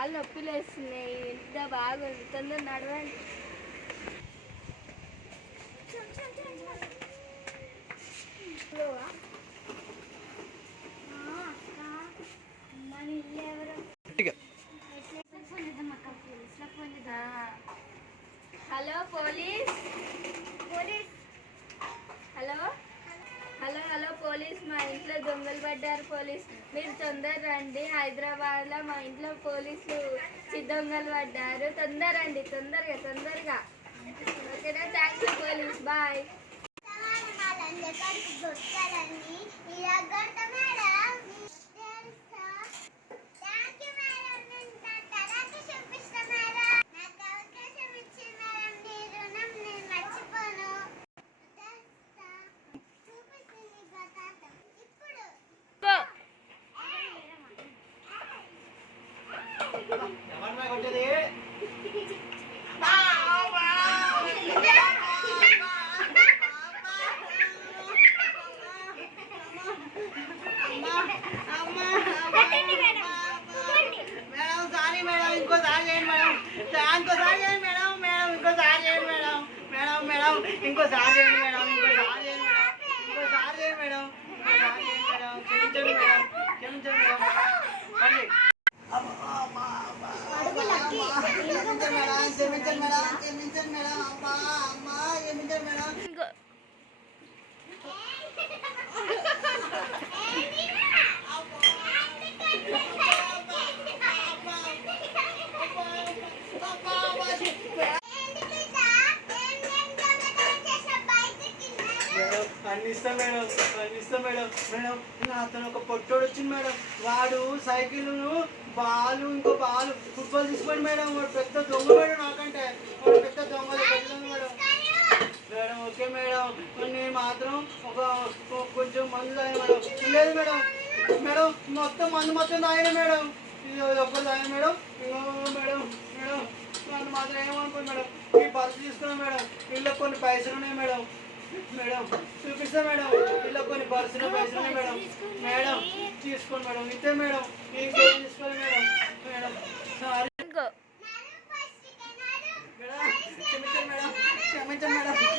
కాళ్ళు నొప్పులు వేస్తున్నాయి. ఎంత బాగుంది. తొందర నడవండి. Hello police. Hello hello hello police, మా ఇంట్లో దొంగలు పడ్డారు పోలీస్. మీరు తొందర రండి. హైదరాబాద్లో మా ఇంట్లో పోలీసులు దొంగలు పడ్డారు. తొందర రండి, తొందరగా. ఓకేనా? Thank you police. బాయ్. ఇంకోసారి చేయండి మేడం. అన్ని ఇస్తాం మేడం. అతను ఒక పొట్టోడు వచ్చింది మేడం. వాడు సైకిల్ బాలు, ఇంకో బాలు, ఫుట్బాల్ తీసుకోండి మేడం. వాడు పెద్ద దొంగ మేడం. నాకంటే వాడు పెద్ద దొంగ మేడం. Okay madam. నేను మాత్రం కొంచెం మందు తాగిన మేడం. లేదు మేడం, మొత్తం తాగిన మేడం. ఇది ఒక్కరు తాగిన మేడం. మేడం నన్ను మాత్రం ఏమనుకోండి మేడం. ఈ పర్సు తీసుకున్నాను మేడం. ఇంట్లో కొన్ని పైసలు ఉన్నాయి మేడం. చూపిస్తా మేడం. ఇలా కొన్ని పర్సులు పైసలు ఉన్నాయి మేడం. తీసుకోండి మేడం. ఇంతే మేడం. ఇంకేం తీసుకోవాలి మేడం. Sorry madam. క్షమించండి మేడం.